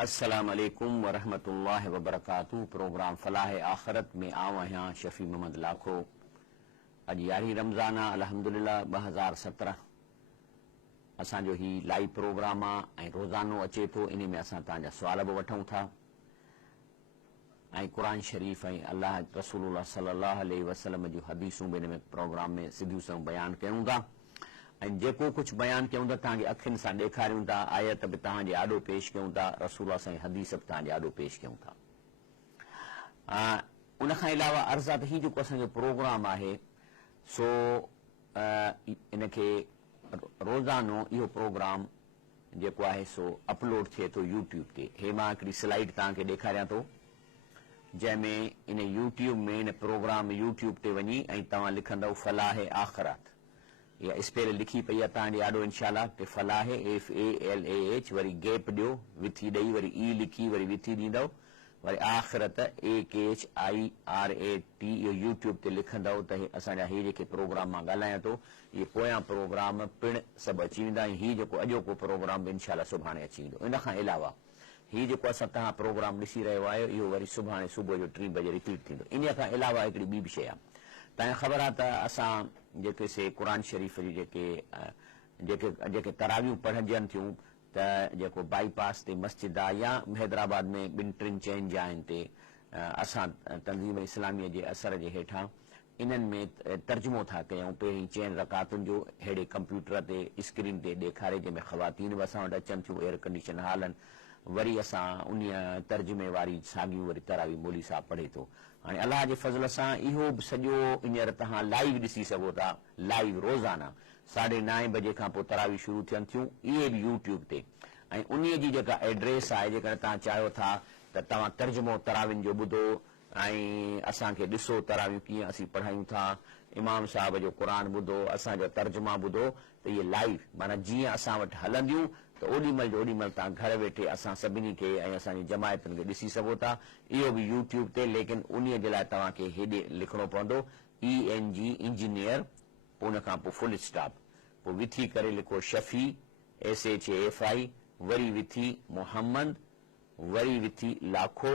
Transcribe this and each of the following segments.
अस्सलाम वालेकुम वरहमतुल्लाहि वबरकातुहू। प्रोग्राम फलाह आखिरत में आऊं आहियां शफी मोहम्मद लाखो। अॼु 11 रमज़ान आहे अल्हम्दुलिल्लाह 2017। असांजो ही लाइव प्रोग्राम आहे ऐं रोज़ानो अचे थो। इन में असां तव्हांजा सुवाल बि वठूं था ऐं क़ुरान शरीफ़ ऐं अल्लाह रसूलुल्लाह सल्लल्लाहु अलैहि वसल्लम जूं हदीसूं बि इन में प्रोग्राम में सिधियूं सिधियूं बयानु कयूं था ऐं जेको कुझु बयानु कयूं था तव्हांखे अखियुनि सां ॾेखारियूं था। आयत बि तव्हांजे आॾो पेश कयूं था, रसूल सां हदीस बि तव्हांजे आॾो पेश कयूं था। उनखां अलावा अर्ज़ आहे त हीउ जेको असांजो प्रोग्राम आहे सो इनखे रोज़ानो इहो प्रोग्राम जेको आहे सो अपलोड थिए थो यूट्यूब ते। हे मां हिकिड़ी स्लाइड तव्हांखे ॾेखारियां थो जंहिंमें इन यूट्यूब में इन प्रोग्राम यूट्यूब ते वञी ऐं तव्हां लिखंदव फलाह आख़िरात। इहा स्पेल लिखी पई आहे तव्हांजे आॾो इनशाला कि फलाह FALAH, वरी गैप ॾियो विथी ॾेई, वरी ई लिखी वरी विथी ॾींदव, वरी आख़िरत AKHIRAT। इहो यूट्यूब ते लिखंदव त असांजा हे जेके प्रोग्राम मां ॻाल्हायां थो इहे पोयां प्रोग्राम पिणु सभु अची वेंदा ऐं हीउ जेको अॼोको प्रोग्राम बि इनशाला सुभाणे अची वेंदो। इन खां अलावा हीउ जेको असां तव्हां प्रोग्राम ॾिसी रहियो आहियो इहो वरी सुभाणे सुबुह जो 3 बजे रिपीट थींदो। इन खां अलावा हिकिड़ी ॿी बि शइ आहे। तव्हांखे ख़बर आहे त असां जेके से क़ुरान शरीफ़ जी जेके तरावियूं पढ़जनि थियूं त जेको बाईपास ते मस्जिद आहे या हैदराबाद में 2-3 चइनि जायुनि ते असां तंज़ीम इस्लामीअ जे असर जे हेठां इन्हनि में तर्जुमो था कयूं। पहिरीं 4 रकातुनि जो अहिड़े कंप्यूटर ते स्क्रीन ते ॾेखारे जंहिंमें ख़वातीन बि असां वटि अचनि थियूं, एयर कंडीशन हालनि। वरी असां उन तर्जुमे वारी साॻियूं वरी तरावी मोली साहब पढ़े थो। हाणे अलाह जे फज़ल सां इहो बि सॼो हींअर तव्हां लाइव ॾिसी सघो था। लाइव रोज़ाना 9:30 बजे खां पोइ तरावी शुरू थियनि थियूं, इहे बि यूट्यूब ते। ऐं उन जी जेका एड्रेस आहे, जेकॾहिं तव्हां चाहियो था त तव्हां तर्जुमो तरावियुनि जो ॿुधो ऐं असांखे ॾिसो तरावियूं कीअं असीं पढ़ायूं था, इमाम साहब जो क़ुरान ॿुधो, असांजा तर्जुमा ॿुधो, त इहे लाइव माना जीअं असां वटि हलंदियूं त ओॾीमहिल जो ओॾीमहिल तव्हां घर वेठे असां सभिनी खे ऐं असांजी जमायतुनि खे ॾिसी सघो था। इहो बि यूट्यूब ते, लेकिन उन जे लाइ तव्हांखे हेॾे लिखणो पवंदो ENG इंजीनियर, पोइ उनखां पोइ फुल स्टॉप, पोइ विथी करे लिखो शफ़ी SHAFI, वरी विथी मोहम्मद, वरी विथी लाखो,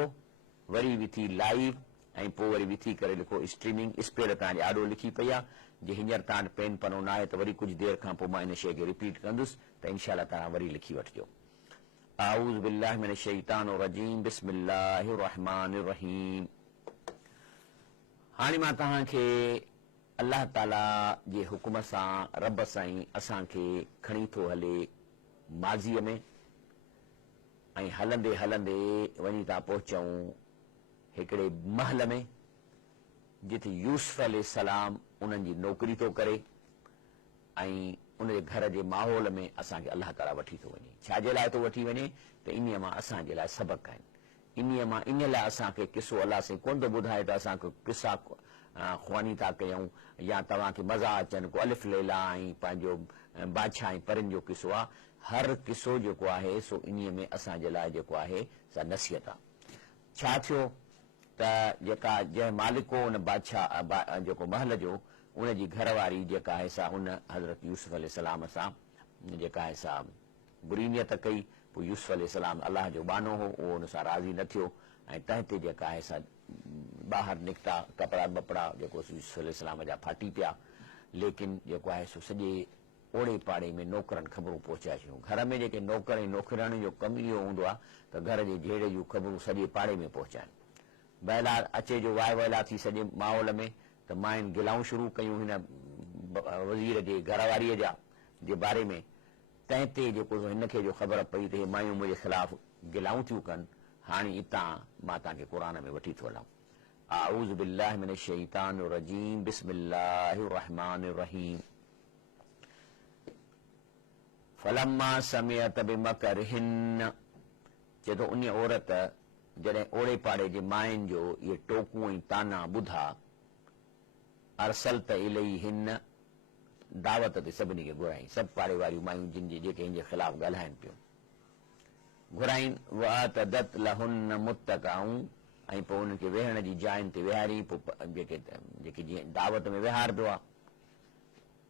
वरी विथी लाइव ऐं पोइ वरी विथी करे लिखो स्ट्रीमिंग। स्पेड तव्हांजे आॾो लिखी पई आहे। जे हींअर तव्हां वटि पेन पनो न आहे त वरी कुझु देरि खां पोइ मां इन शइ खे रिपीट कंदुसि त इनशाला तव्हां वरी लिखी वठिजो। आऊज़ बिल्लाहि मिनश शैतानिर रजीम, बिस्मिल्लाहिर रहमानिर रहीम। हाणे मां तव्हांखे अल्लाह ताला जे हुकुम सां रब साईं असांखे खणी थो हले माज़ीअ में ऐं हलंदे हलंदे वञी था पहुचऊं हिकिड़े महल में जिथे यूसुफ अलैहिस्सलाम उन्हनि जी नौकरी थो करे ऐं उन जे घर जे माहौल में असांखे अल्लाह ताला वठी थो वञे। छाजे लाइ थो वठी वञे त इन मां असांजे लाइ सबक़ आहिनि। इन मां इन लाइ असांखे किसो अलाह साईं कोन थो ॿुधाए त असांखे किसा ख़्वानी था कयूं या तव्हांखे मज़ा अचनि को अलिफ लैला ऐं पंहिंजो बादशाह ऐं परिन जो किसो आहे। हर किसो जेको आहे सो इन में असांजे लाइ जेको आहे सा नसीहत आहे। छा थियो त जेका जंहिं मालिको उन बादशाह जेको महल जो उनजी घरवारी जेका आहे सा उन हज़रत यूसुफ अलैहिस्सलाम सां जेका आहे सा बुरी नियत कई। पोइ यूसुफ अलैहिस्सलाम अलाह जो बानो हो, उहो उन सां राज़ी न थियो ऐं तंहिं ते जेका आहे सा ॿाहिरि निकिता कपिड़ा बपड़ा जेको यूसुफ अलैहिस्सलाम जा फाटी पिया। लेकिन जेको आहे सो सॼे ओड़े पाड़े में नौकरनि ख़बरूं पहुचाए छॾियूं। घर में जेके नौकर ऐं नौकराणियुनि जो कमु इहो हूंदो आहे त घर जे जहिड़े जूं ख़बरूं सॼे पाड़े में पहुचाइनि। बहलाल अचे जो वाह वहला थी सॼे माहौल में त मायुनि गिलाऊं शुरू कयूं हिन वज़ीर जे घरवारीअ जे बारे में। तंहिं ते जेको हिनखे जो ख़बर पई त हे मायूं मुंहिंजे ख़िलाफ़ गिलाऊं थियूं कनि। हाणे हितां मां तव्हांखे क़ुरान में वठी थो हलां। आऊज़ बिल्लाहि मिनश शैतानिर रजीम, बिस्मिल्लाहिर रहमानिर रहीम। फलम्मा समिअत बिमकरहिन्न, चए थो उन औरत जॾहिं ओड़े पाड़े जे मायुनि जो इहे टोकूं ऐं ताना ॿुधा, अरसलत इलैहिन्न, दावत ते सभिनी खे घुराई। सभु पाड़े वारियूं मायूं जिन जे जेके हिन जे ख़िलाफ़ ॻाल्हाइनि पियूं घुराइनि। वअतदत लहुन्न मुत्तकाऊं, ऐं पोइ उन्हनि खे वेहण जी जायुनि ते विहारी। पोइ जेके जीअं दावत में विहार पियो आहे।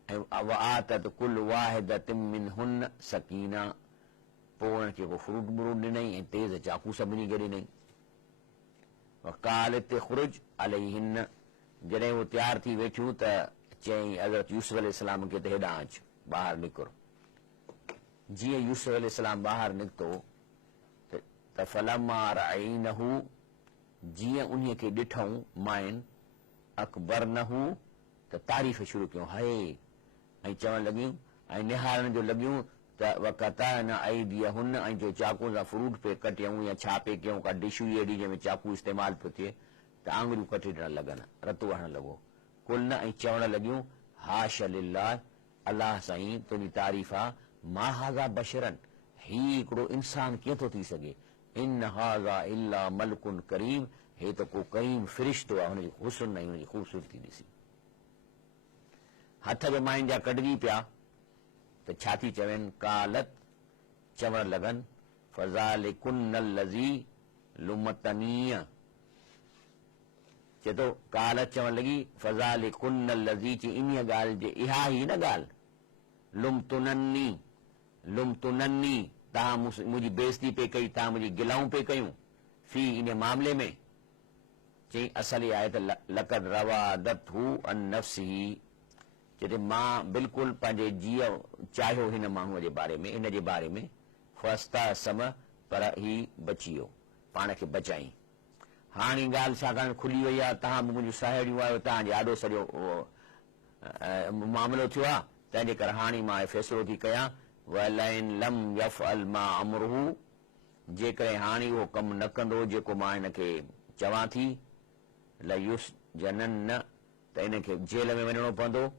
ऐं वआतत कुल वाहिदतिन मिनहुन्न सकीना, पोइ उन्हनि खे को फ्रूट ब्रूट ॾिनई ऐं तेज़ चाकू सभिनी खे ॾिनई। काल ते ख़ुरुज अलैहिन, जॾहिं उहो तयारु थी वेठियूं त चयईं हज़रत यूसुफ अलैहिस्सलाम खे त हेॾां अच, ॿाहिरि निकिर। जीअं यूसुफ अलैहिस्सलाम ॿाहिरि निकितो त फलम्मा रअयनहू, जीअं उन्हीअ खे ॾिठऊं माइन, अकबरनहू, त तारीफ़ शुरू कयूं, हाय, ऐं चवण लॻियूं ऐं निहारण जो लॻियूं त वक़तअन अयदियहुन, ऐं जो चाकू सां फ्रूट पे कटियऊं या छा पे कयूं, का डिश हुई अहिड़ी जंहिंमें चाकू इस्तेमालु पियो थिए, त आङुरियूं कटीड़ण लॻनि, रतु वहणु लॻो। कुल ऐं चवण लॻियूं हाश लिल्लाह, अलाह साईं तुंहिंजी तारीफ़ आहे, मा हाज़ा बशरन, ही हिकिड़ो इंसान कीअं थो थी सघे, इन हाज़ा इल्ला मलकुन करीम, हे त को करीम फ़रिश्तो आहे, हुनजी हुस्न ऐं हुनजी ख़ूबसूरती ॾिसी हथ बि माइन जा कढजी पिया त छा थी चवनि, कालत, चवण लॻनि फज़ालिकुन्नल लज़ी लुमतनीय, चए थो कालत चवण लॻी फज़ालिकुन्नल लज़ी, ची इन ॻाल्हि जे, इहा ई न ॻाल्हि, लुमतुनन्नी, लुमतुनन्नी, तव्हां मुंहिंजी बेइज़ती पे कई, तव्हां मुंहिंजी गिलाऊं पे कयूं, फी इन मामले में। चई असल इहा आहे त लक़द रवादतहू अन नफ़्सिही, चए मां बिल्कुलु पंहिंजे जीअ चाहियो हिन माण्हूअ जे बारे में, इन जे बारे में, फस्तासम, पर ही बची वियो, पाण खे बचाई। हाणे ॻाल्हि छाकाणि खुली वई आहे, तव्हां बि मुंहिंजूं साहेड़ियूं आहियो, तव्हांजे ॾाढो सॼो मामिलो थियो आहे, तंहिंजे करे हाणे मां फ़ैसिलो थी कयां, वलइन लम यफ़अल मा अमरुहू, जेकॾहिं हाणे उहो कमु न कंदो जेको मां हिन खे चवां थी, लयुस्जनन्न, त इन खे जेल में वञिणो पवंदो,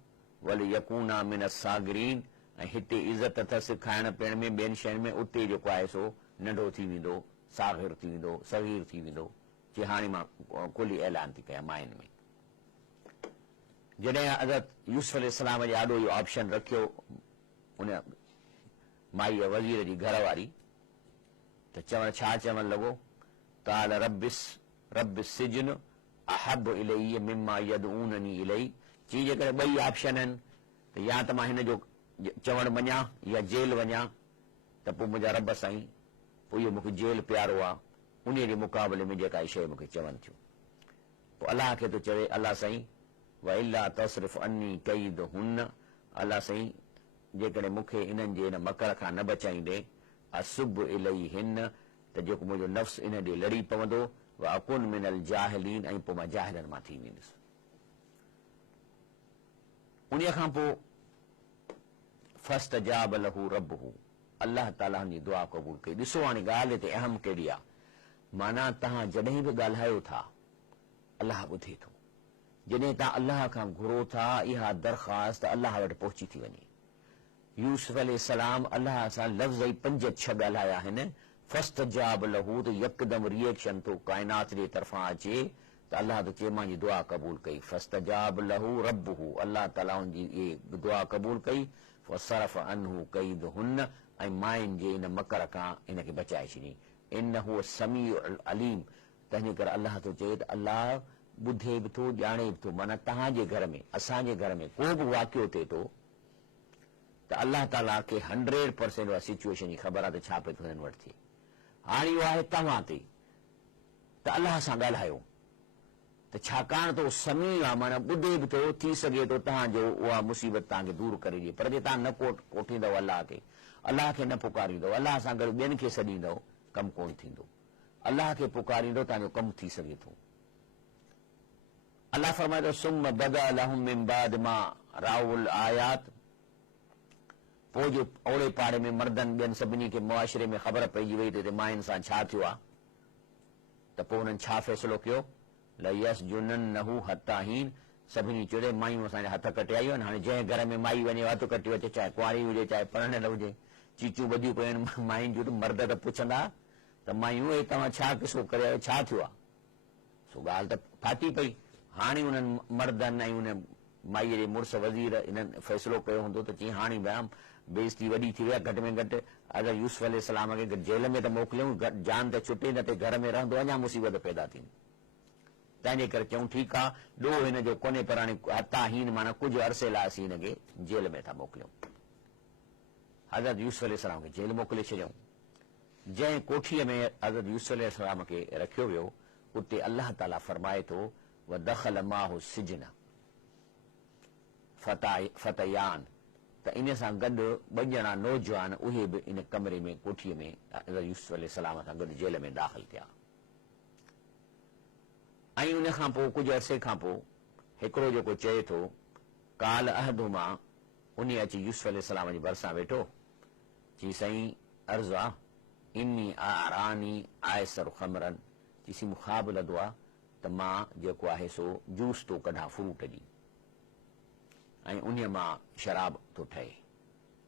वल यकूना मिन सागिरीन, ऐं हिते इज़त अथसि खाइण पीअण में, ॿियनि शयुनि में, उते जेको आहे सो नंढो थी वेंदो, सागिर थी वेंदो, सगीर थी वेंदो। जे हाणे मां कुली ऐलान थी कयां माइन में। जॾहिं हज़रत यूसुफ अलैहिस्सलाम जे ॾाढो इहो ऑप्शन रखियो उन माई वज़ीर जी घर वारी, त चवण छा चवण लॻो, काल रब सिजन अहब इलैया मिम्मा यदऊननी इलैहि, चई जेकॾहिं ॿई ऑप्शन आहिनि त या त मां हिन जो चवण मञा या जेल वञा, त पोइ मुंहिंजा रब साईं, पोइ इहो मूंखे जेल प्यारो आहे, उन जे मुक़ाबले में जेका शइ मूंखे चवनि थियूं। पोइ अलाह खे थो चवे, अलाह साईं व इल्ला तसरिफ़ अन्नी कैदहुन्न, अलाह साईं जेकॾहिं मूंखे इन्हनि जे इन मकर खां न बचाईंदे, असुब इलैहिन, त जेको मुंहिंजो नफ़्स इन ॾे लड़ी पवंदो, व अकुन मिनल जाहिलीन, ऐं पोइ मां जाहिलनि मां थी वेंदुसि। उन खां पोइ फस्तजाब लहू रब्बहू, अलाह ताला जी दुआ क़बूल कई। ॾिसो हाणे ॻाल्हि हिते अहम कहिड़ी आहे, माना तव्हां जॾहिं बि ॻाल्हायो था, अलाह ॿुधे थो। जॾहिं तव्हां अलाह खां घुरो था, इहा दरख़्वास्त अलाह वटि पहुची थी वञे। यूसुफ अलैहिस्सलाम अलाह सां लफ़्ज़ ई 5-6 ॻाल्हाया आहिनि, फस्तजाब लहू, त यकदम रिएक्शन थो काइनात जे तरफ़ां अचे, त अलाह त चए मुंहिंजी दुआ क़बूल कई। फस्तजाब लहू रब्बहू, अलाह ताला हुनजी इहे दुआ क़बूल कई। फसरफ़ अन्हू कैदहुन्न, ऐं माइन जे इन मकर खां इन खे बचाए छॾी। इन्नहु समीउल अलीम, तंहिंजे करे अलाह थो चए त अलाह ॿुधे बि थो, ॼाणे बि थो। माना तव्हांजे घर में, असांजे घर में को बि वाक़ियो थिए थो, त अलाह ताला खे 100% उहा सिचुएशन जी ख़बर आहे त छा पियो थो हिननि वटि थिए। हाणे उहो आहे तव्हां ते, त अलाह सां ॻाल्हायो, त छाकाणि त समी आहे, माना ॿुधे बि थो, थी सघे थो तव्हांजो उहा मुसीबत तव्हांखे दूर करे ॾिए। पर जे तव्हां न कोठींदव अलाह खे, अलाह खे न पुकारींदव, अलाह सां गॾु ॿियनि खे सॾींदव, कमु कोन थींदो। अलाह खे पुकारींदो, तव्हांजो कमु थी सघे थो। अलाह फरमाए थो, सुम्म बदा लहुम मिन बाद मा राउल आयात, पोइ जो ओड़े पाड़े में मर्दनि ॿियनि सभिनी खे मुआशिरे में ख़बर पइजी वई त माइन सां छा थियो आहे, त पोइ हुननि छा फ़ैसिलो कयो, लयस्जुनन्नहु हत्ता हीन, सभिनी चयो मायूं असांजा हथ कटियायूं आहिनि। हाणे जंहिं घर में माई वञे हथ कटियो अचे, चाहे कुंवारी हुजे चाहे पढ़णियल हुजे, चीचूं ॿधियूं पियूं आहिनि मायुनि जूं, त मर्द त पुछंदा त मायूं हे तव्हां छा किसो करे आयो, छा थियो आहे। सो ॻाल्हि त फाटी पई। हाणे उन्हनि मर्दनि ऐं उन माईअ जे मुड़ुस वज़ीर इन्हनि फ़ैसिलो कयो हूंदो त चई हाणे बयाम बेइज़ती वॾी थी वई आहे, घटि में घटि अगरि यूसुफ अलैहिस्सलाम खे जेल में त मोकिलियूं, जान त छुटे, न त घर में रहंदो अञा मुसीबत पैदा थींदी। तंहिंजे करे चऊं ठीकु आहे, ॾोह हिन जो कोन्हे, पर हाणे हताहीन माना कुझु अरसे लाइ असीं हिन खे जेल में था मोकिलियूं। हज़रत यूसुफ अलैहिस्सलाम खे जेल मोकिले छॾियऊं। जंहिं कोठीअ में हज़रत यूसुफ अलैहिस्सलाम खे रखियो वियो उते अल्लाह ताला फरमाए थो व दख़ल माहु सिजन फतयान त इन सां गॾु 2 ॼणा नौजवान उहे बि इन कमरे में कोठीअ में हज़रत यूसुफ अलैहिस्सलाम सां गॾु जेल में दाख़िल थिया। ऐं उन खां पोइ कुझु अरसे खां पोइ हिकिड़ो जेको चए थो काल अहदुमा उन अची यूसुफ अलैहिस्सलाम जे भरिसां वेठो चई साईं अर्ज़ु आहे इन्नी आरानी आयसर ख़मरन चीसी मूं ख़्वाबु लधो आहे त मां जेको आहे सो जूस थो कढां फ्रूट जी ऐं उन मां शराब थो ठहे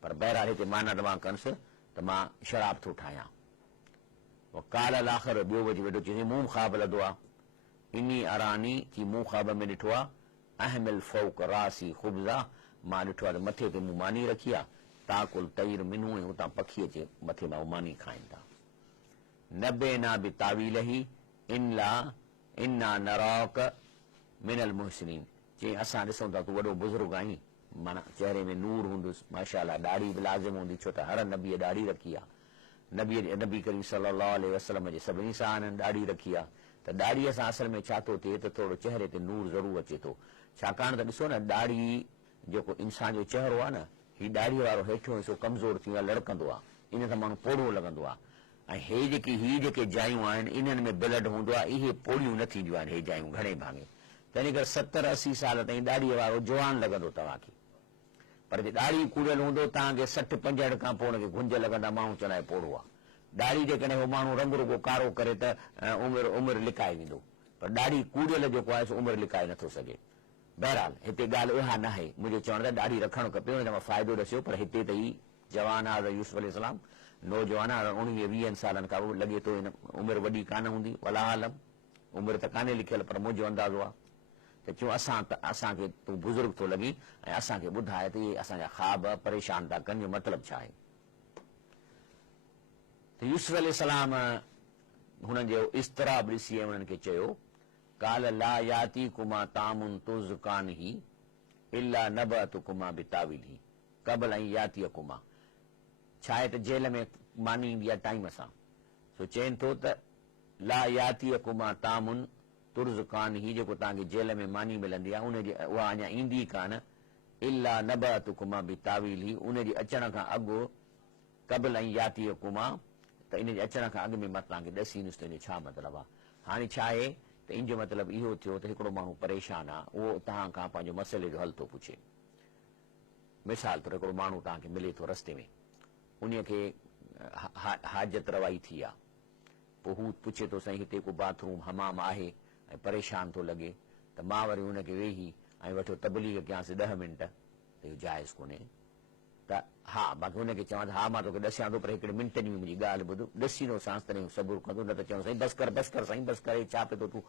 पर बहरहाल हिते माना त मां कनिसि त मां शराब थो ठाहियां। काल आख़िर ॿियो वञी वेठो चई मूं ख़्वाबु लधो आहे इन्नी अरानी की मूं ख़्वाब में ॾिठो आहे अहमिल फौक रासी ख़ुब्ज़ा मां ॾिठो आहे त मथे ते मूं मानी रखी आहे ताकुल तईर मिनू ऐं हुतां पखी अचे मथे मां मानी खाइनि था। नबे ना बि तावील ही इन्ना नराक मिनल मुहसिनीन चई असां ॾिसूं था तूं वॾो बुज़ुर्ग आहीं माना चेहरे में नूर हूंदुसि माशाअल्लाह ॾाढ़ी बि लाज़िम हूंदी छो त हर नबीअ ॾाढ़ी रखी आहे नबी करीम सल्लल्लाहु अलैहि वसल्लम जे सभिनी सां ॾाढ़ी रखी आहे त ॾाढ़ीअ सां असल में छा थो थिए त थोरो चेहरे ते नूर ज़रूरु अचे थो छाकाणि त ॾिसो न ॾाढ़ी जेको इंसान जो चेहरो आहे न हीउ ॾाढ़ीअ वारो हेठियों हिसो कमज़ोर थी वियो आहे लड़कंदो आहे इन सां माण्हू पोड़ो लॻंदो आहे ऐं हीअ जेके जायूं आहिनि इन्हनि में ब्लड हूंदो आहे इहे पोड़ियूं न थींदियूं आहिनि हे जायूं घणे भाङे तंहिं करे 70-80 साल ताईं ॾाढ़ीअ वारो जवान लॻंदो तव्हांखे पर जे ॾाढ़ी कूड़ियल हूंदो तव्हांखे 60-65 खां पोइ हुनखे गुंज लॻंदा माण्हू चवंदा पोड़ो आहे ॾाढ़ी जेकॾहिं उहो माण्हू रंग रुगो कारो करे त उमिरि लिकाए वेंदो पर ॾाढ़ी कूड़ियल जेको आहे सो उमिरि लिकाए नथो सघे। बहरहाल हिते ॻाल्हि उहा न आहे मुंहिंजो चवण त ॾाढ़ी रखणु खपे हुन मां फ़ाइदो ॾसियो पर हिते त ई जवान आहे यूसुफ अलैहिस्सलाम नौजवान आहे 19-20 सालनि खां पोइ लॻे थो हिन उमिरि वॾी कान हूंदी वला आलम उमिरि त कान्हे लिखियल पर मुंहिंजो अंदाज़ो आहे त चयूं असांखे तूं बुज़ुर्ग थो लॻी ऐं असांखे ॿुधाए त इहे असांजा ख़्वाब परेशान था कनि जो मतिलबु छा आहे। त यूसुफ अलैहिस्सलाम हुननि जो इस्तराब ॾिसी ऐं हुननि खे चयो काल ला याती कुमा तामुन तुज़कान ही इल्ला नबअतुकुमा बिताविली क़बल ऐं याती कुमा छा आहे त जेल में मानी ईंदी आहे टाइम सां सो चवनि थो त ला याती कुमा तामुन तुर्ज़कान ही जेको तव्हांखे जेल में मानी मिलंदी आहे उनजी उहा अञा ईंदी कान इल्ला नबअतुकुमा बिताविली उनजे अचण खां अॻु क़बल ऐं याती कुमा त इन जे अचण खां अॻु में मां तव्हांखे ॾसींदुसि त इन छा मतिलबु आहे। हाणे छा आहे त इन जो मतिलबु इहो थियो त हिकिड़ो माण्हू परेशान आहे उहो तव्हां खां पंहिंजो मसइले जो हल थो पुछे मिसाल तौरु हिकिड़ो माण्हू तव्हांखे मिले थो रस्ते में उन खे हाजत रवाई थी आहे पोइ हू पुछे थो साईं हिते को बाथरूम हमाम आहे ऐं परेशान थो लॻे त मां वरी हुनखे वेही ऐं वठो तबलीग कयांसि 10 मिंट त इहो जाइज़ कोन्हे त हा बाक़ी हुनखे चवां त हा मां तोखे ॾसियां थो पर हिकिड़े मिंट में मुंहिंजी ॻाल्हि ॿुध ॾसींदोसांसि तॾहिं सबुरु कंदो न त चवंदो साईं बसि कर साईं बसि करे छा पियो थो तूं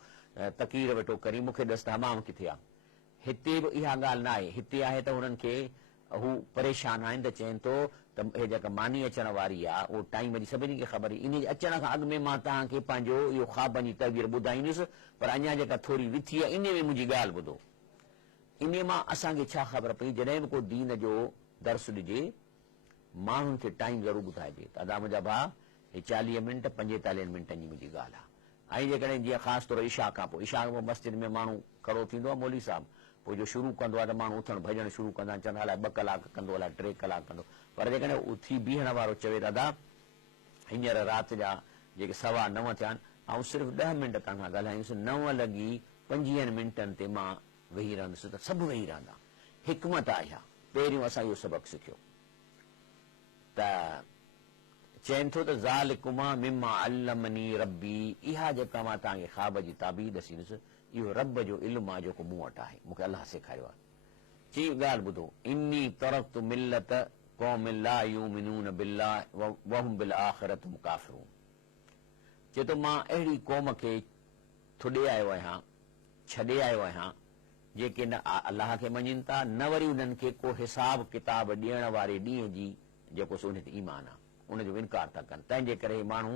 तकीर वेठो करी मूंखे ॾस त हमाम किथे आहे। हिते बि इहा ॻाल्हि न आहे हिते आहे त हुननि खे हू परेशान आहिनि त चवनि थो त हे जेका मानी अचण वारी आहे उहो टाइम जी सभिनी खे ख़बर इन जे अचण खां अॻु में मां तव्हांखे पंहिंजो इहो ख़्वाबनि जी तबीर ॿुधाईंदुसि पर अञा जेका थोरी विथी आहे इन में मुंहिंजी ॻाल्हि ॿुधो इन मां असांखे छा ख़बर पई जॾहिं बि को दीन जो दर्स ॾिजे माण्हुनि खे टाइम ज़रूरु ॿुधाइजे त अदा मुंहिंजा भाउ हे 40 मिंट 45 मिंटनि जी मुंहिंजी ॻाल्हि आहे ऐं जेकॾहिं जीअं ख़ासि तौरु इशा खां पोइ मस्जिद में माण्हू खड़ो थींदो आहे मौलवी साहिबु पोइ जो शुरू कंदो आहे त माण्हू उथणु भॼणु शुरू कंदा आहिनि चवंदा अलाए 2 कलाक कंदो अलाए 3 कलाक कंदो पर जेकॾहिं उथी बीहण वारो चवे दादा हींअर राति जा जेके 9:15 थिया आहिनि ऐं सिर्फ़ु 10 मिंट तव्हां खां ॻाल्हायूंसि 9:25 मिंटनि ते मां वेही रहंदुसि त सभु वेही रहंदा हिकमत आहे इहा पहिरियों असां इहो सबक़ु सिखियो त चवनि थो त ज़ालिकुमा मिम्मा अल्लमनी रब्बी इहा जेका मां तव्हांखे ख़्वाब जी ताबीर ॾसींदुसि इहो रब जो इल्मु आहे जेको मूं वटि आहे मूंखे अलाह सेखारियो आहे। चई ॻाल्हि ॿुधो इन्नी तरक़्तु मिल्लत क़ौमिन ला युमिनून बिल्लाहि व हुम बिल आख़िरति हुम काफ़िरून चए थो मां अहिड़ी क़ौम खे छॾे आयो आहियां जेके न अलाह खे मञनि था न वरी उन्हनि खे को हिसाब किताब ॾियण वारे ॾींहं जी जेको सो उन ते ईमान आहे उनजो इनकार था कनि तंहिंजे करे माण्हू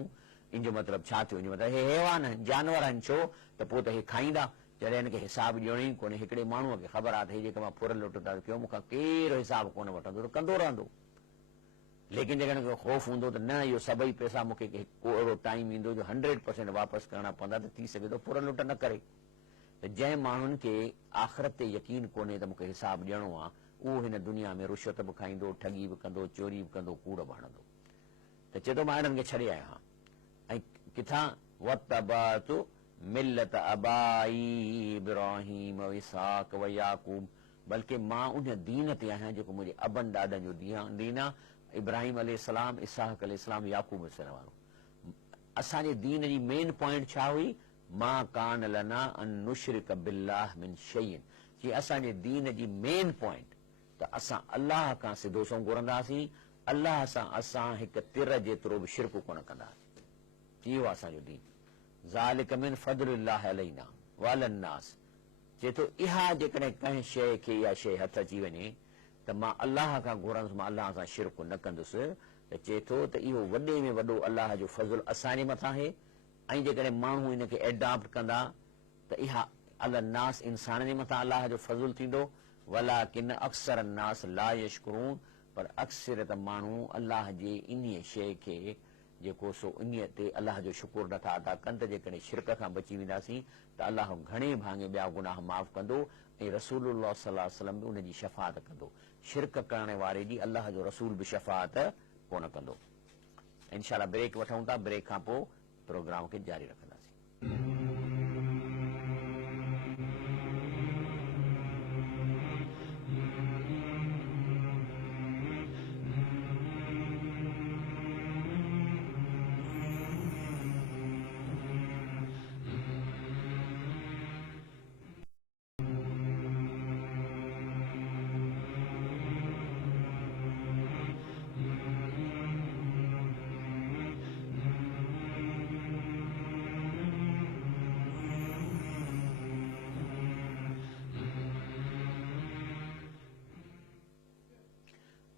इन जो मतिलबु छा थियो इन जो मतिलबु हे हैवान आहिनि जानवर आहिनि छो त पोइ त हे खाईंदा जॾहिं हिनखे हिसाब ॾियणो ई कोन्हे हिकिड़े माण्हूअ खे ख़बर आहे त हे जेके मां फुर लुट था कयो मूंखां केरु हिसाब कोन वठंदो त कंदो रहंदो लेकिन जेकॾहिं ख़ौफ़ हूंदो त न इहो सभई पैसा मूंखे को अहिड़ो टाइम ईंदो जो 100% वापसि करणा पवंदा, त थी सघे थो पुर लुट न करे। त जंहिं माण्हुनि खे आख़िरत ते यकीन कोन्हे त मूंखे हिसाब ॾियणो आहे, उहो हिन दुनिया में रुश्वत बि खाईंदो, ठगी बि कंदो, चोरी बि कंदो, कूड़ बि हणंदो। त चए थो मां हिननि खे छॾे आहियां। ऐं किथां वतबातु मिल्लत अबाई इब्राहीम व इसहाक व याकूब, बल्कि मां उन दीन ते आहियां जेको मुंहिंजे अबनि ॾाॾनि जो दीन आहे, इब्राहिम अलैहिस्सलाम, इसहाक अलैहिस्सलाम, याकूब अलैहिस्सलाम वारो। असांजे दीन जी मेन पॉइंट छा हुई? मां कान लना अन नुशरिक बिल्लाह मिन शैइन, कि असांजे दीन जी मेन पॉइंट त असां अल्लाह खां सिधो सो घुरंदासीं, अल्लाह सां असां हिकु तिर जेतिरो बि शिरक कोन कंदासीं। इहो असांजो दीन। ज़ालिक मिन फज़लिल्लाहि अलैना व अलन्नास। चए थो इहा जेकॾहिं कंहिं शइ खे इहा शइ हथ अची वञे त मां अल्लाह खां घुरंदुसि, मां अल्लाह सां शिरक न कंदुसि, त चए थो त इहो वॾे में वॾो अल्लाह जो फज़ल असांजे मथां आहे। ऐं जेकॾहिं माण्हू हिनखे एडॉप्ट कंदा त इहा अलन्नास इंसान जे मथां अल्लाह जो फज़ल थींदो। वलाकिन अक्सर अन्नास ला यशकुरून, पर अक्सरियत माण्हू अल्लाह जे इन शइ खे जेको सो इन ते अल्लाह जो शुकुर नथा अदा कनि। त जेकॾहिं शिरक खां बची वेंदासीं त अल्लाह घणे भाङे ॿिया गुनाह माफ़ कंदो ऐं रसूलुल्लाह सल्लल्लाहु अलैहि वसल्लम बि उन जी शफ़ाअत कंदो। शिरक करण वारे जी अल्लाह जो रसूल बि शफ़ाअत कोन कंदो। इंशाअल्लाह ब्रेक वठूं था, ब्रेक खां पोइ प्रोग्राम खे जारी रखंदासीं।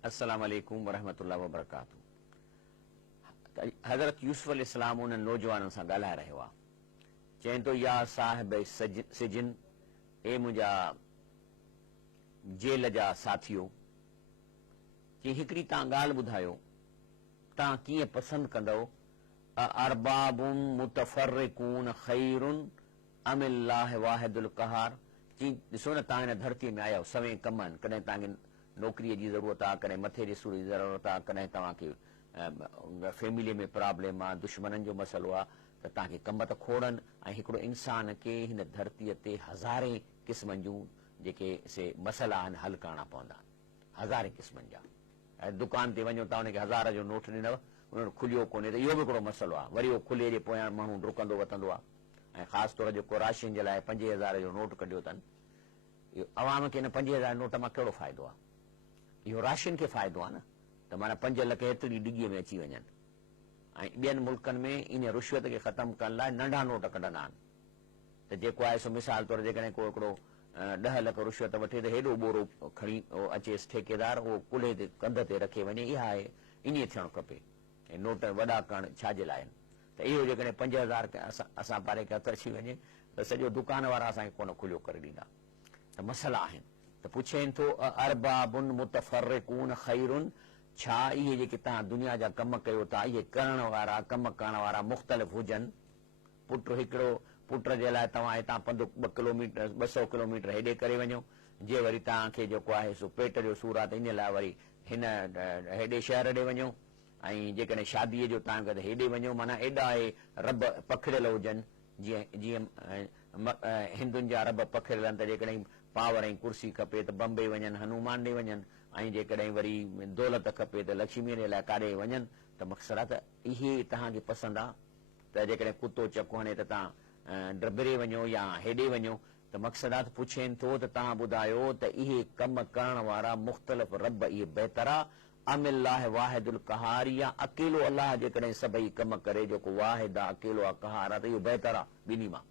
अस्सलाम वालेकुम वरहमतुल्लाहि वबरकातुहू। हज़रत यूसुफ अलैहिस्सलाम उन नौजवाननि सां ॻाल्हाए रहियो आहे। चवनि थो या साहिब सिजिन, ए मुंहिंजा जेल जा साथियो, कि हिकिड़ी तव्हां ॻाल्हि ॿुधायो, तव्हां कीअं पसंदि कंदव अरबाबुन मुतफर्रिकून खैरुन अमिल्लाह वाहिदुल क़हार। चई ॾिसो न, तव्हां हिन धरतीअ में आया आहियो, सवें कम आहिनि, कॾहिं तव्हांखे नौकरीअ जी ज़रूरत आहे, कॾहिं मथे ॾिसण जी ज़रूरत आहे, कॾहिं तव्हांखे फैमिलीअ में प्रॉब्लम आहे, दुश्मननि जो मसइलो आहे, त तव्हांखे कम त खोड़नि। ऐं हिकिड़ो इंसान खे हिन धरतीअ ते हज़ारे क़िस्मनि जूं जेके से मसइला आहिनि हल करणा पवंदा आहिनि, हज़ारे क़िस्मनि जा। ऐं दुकान ते वञो तव्हां हुनखे 1000 जो नोट ॾिनव, उन खुलियो कोन्हे, त इहो बि हिकिड़ो मसइलो आहे। वरी उहो खुले जे पोयां माण्हू डुकंदो वतंदो आहे। ऐं ख़ासि तौर जेको राशन जे लाइ 5000 जो नोट कढियो अथनि, इहो अवाम खे हिन 5000 नोट मां कहिड़ो फ़ाइदो आहे? इहो राशन खे फ़ाइदो आहे न, त माना 5 लख हेतिरी डिॻीअ में अची वञनि। ऐं ॿियनि मुल्कनि में इन रुश्वत खे ख़तमु करण लाइ नंढा नोट कढंदा आहिनि। त जेको आहे सो मिसाल तौर जेकॾहिं को हिकिड़ो 10 लख रुश्वत वठे त हेॾो बोरो खणी अचेसि ठेकेदार, उहो कुल्हे ते कंध ते रखे वञे, इहा आहे ईअं थियणु खपे। ऐं नोट वॾा करणु छाजे लाइ आहिनि? त इहो जेकॾहिं 5000 असां पारे खे हथ अची वञे त सॼो दुकान वारा असांखे कोन खुलियो करे ॾींदा। त मसइला आहिनि। त पुछेनि थो अरबाबुन मुतफर्रिकून खैरुन, छा इहे जेके तव्हां दुनिया जा कम कयो था, इहे करण वारा कम करण वारा मुख़्तलिफ़ हुजनि? पुट हिकिड़ो पुट जे लाइ तव्हां हितां पंधु 200 किलोमीटर हेॾे करे वञो, जे वरी तव्हांखे जेको आहे सो पेट जो सूर आहे त इन लाइ वरी हिन हेॾे शहर ॾे वञो। ऐं जेकॾहिं शादीअ जो तव्हांखे त हेॾे वञो, माना एॾा रब पखिड़ियल हुजनि, जीअं हिंदुनि जा रब पखिड़ियल आहिनि। त जेकॾहिं पावर ऐं कुर्सी खपे त बम्बे वञनि, हनुमान ॾे वञनि, ऐं जेकॾहिं वरी दौलत खपे त लक्ष्मीअ जे लाइ काॾे वञनि। त मक़सदु आहे त इहे तव्हांखे पसंदि आहे। त जेकॾहिं कुतो चको हणे त तव्हां डबरे वञो या हेॾे वञो, त मक़सदु आहे त पुछेनि थो त तव्हां ॿुधायो त इहे कम करण वारा मुख़्तलिफ़ रब इहे बहितर आहे अमिल्लाह वाहिदुल क़हार, या अकेलो अलाह जेकॾहिं सभई कम करे जेको वाहिद आहे, अकेलो आहे, क़हार आहे, त इहो बहितर आहे ॿिन्ही मां।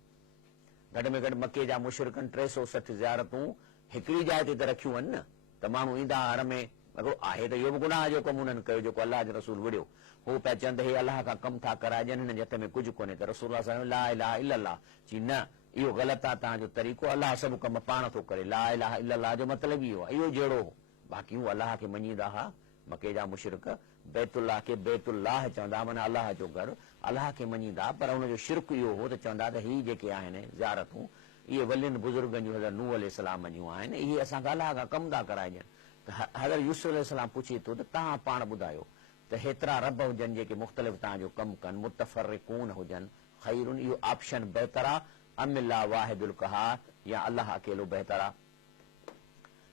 घटि में घटि मके जा मुशरिकनि 360 ज़ियारतूं हिकिड़ी जाइ ते त रखियूं आहिनि न। त माण्हू ईंदा हर में, आहे त इहो बि गुनाह जो कमु उन्हनि कयो जेको अलाह जो रसूल विड़ियो। हू पिया चवनि त हे अलाह खां कमु था कराइजनि, हिननि जे हथ में कुझु कोन्हे। त रसूल ला इलाहा इल्लल्लाह चई न, इहो ग़लति आहे तव्हांजो तरीक़ो, अलाह सभु कम पाण थो करे। ला इलाहा इल्लल्लाह जो मतिलबु इहो आहे, इहो जहिड़ो हो। बाक़ी हू अलाह खे मञींदा हुआ, मके जा मुशरिक बैतुल्लाह खे बैतुल्लाह चवंदा, माना अलाह जो घर, अलाह खे मञींदा, पर हुनजो शिरक इहो हो त चवंदा त ही जेके आहिनि ज़ियारतूं इहे वलियुनि बुज़ुर्गनि जूं हज़रत नूह अलैहिस्सलाम जूं आहिनि, इहे असांखे अलाह खां कमु था कराइनि। त हज़रत यूसुफ अलैहिस्सलाम पुछे थो त तव्हां पाण ॿुधायो त हेतिरा रब हुजनि जेके मुख़्तलिफ़ तव्हांजो कमु कनि, मुतफ़र्रिक़ून हुजनि, ख़ैरुन, इहो ऑप्शन बहितर आहे, अमिल्लाह वाहिदुल क़हार, या अलाह अकेलो बहितर आहे।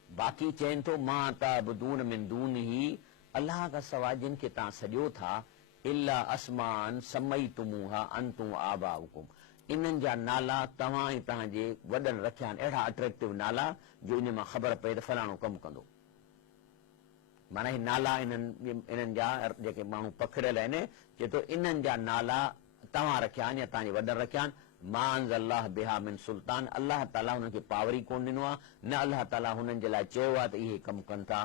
बाक़ी चवनि थो मां ताबुदून मिन दूनिही, अलाह खां सवाइ जिन खे तव्हां सॼो था, इल्ला अस्मान समईतुमूहा अंतुम आबाउकुम, इन्हनि जा नाला तव्हां ऐं तव्हांजे वॾनि रखिया आहिनि, अहिड़ा अट्रेक्टिव नाला जो इन मां ख़बर पए त फलाणो कमु कंदो। माना ही नाला इन्हनि जा जेके माण्हू पखिड़ियल आहिनि, चए थो इन्हनि जा नाला तव्हां रखिया आहिनि या तव्हांजे वॾनि रखिया आहिनि। मा अंज़लल्लाह बिहा मिन सुल्तान, अलाह ताला हुननि खे पावर ई कोन ॾिनो आहे, न अलाह ताला हुननि जे लाइ चयो आहे त इहे कमु कनि था।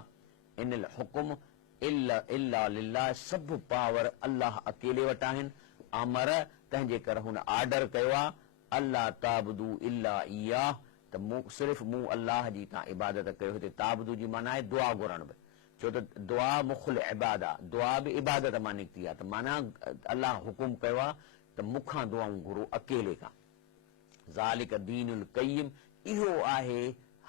इनिल हुकुम इल्ला लिल्लाह, सभु पावर अलाह अकेले वटि आहिनि। अमर, तंहिंजे करे हुन ऑर्डर कयो आहे अल्लाह ताबुदू इल्ला इयाह, त सिर्फ़ु मूं अलाह जी तव्हां इबादत कयो। हिते ताबुदू जी माना आहे दुआ घुरण बि, छो त दुआ मुखुल इबाद आहे, दुआ बि इबादत मां निकिती आहे, त माना अलाह हुकुम कयो आहे त मूंखां दुआऊं घुरो अकेले खां। ज़ालिक दीनुल क़य्यिम, इहो आहे